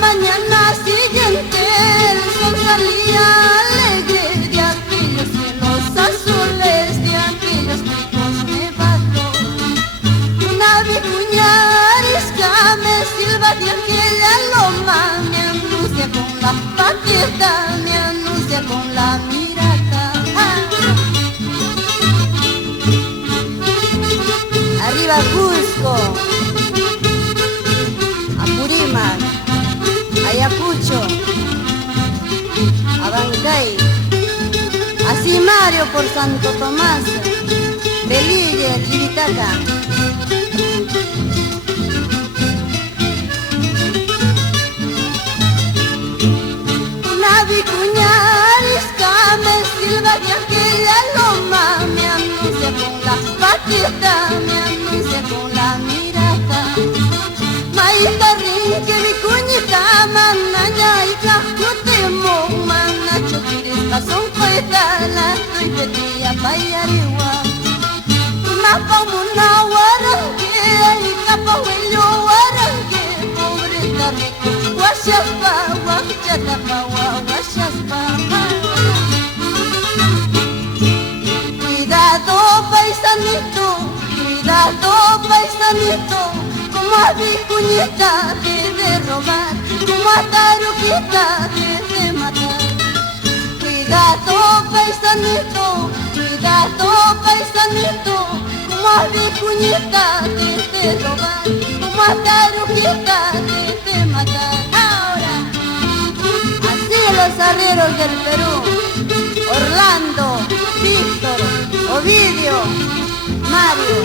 mañana siguiente el sol salía alegre de aquellos cielos azules, de aquellos picos nevados. Una vicuña arisca me silba de aquella loma, me anuncia con la paqueta, me anuncia con la mirada. Arriba Cusco, Apurímac, Ayacucho, Abancay, Asimario por Santo Tomás, Belille, Chivitaca. Una vicuña arisca me silba de aquella loma, me anuncia con la paqueta, me anuncia con la mirada. Maíta rinque vicuñita, manaña y cajutemo, manacho pirisca son coita, la estoy pedía payariwa. Mapamuna waranque, y capahuello waranque, pobreta rico, guachapa, guachapa, guachapa. Cuidado paisanito, cuidado paisanito, como a vicuñita te de robar, como a taruquita te de matar. Cuidado paisanito, cuidado paisanito, como a vicuñita te de robar, como a taruquita te de matar. Ahora, así los arrieros del Perú, Orlando, Víctor, Ovidio, Mario.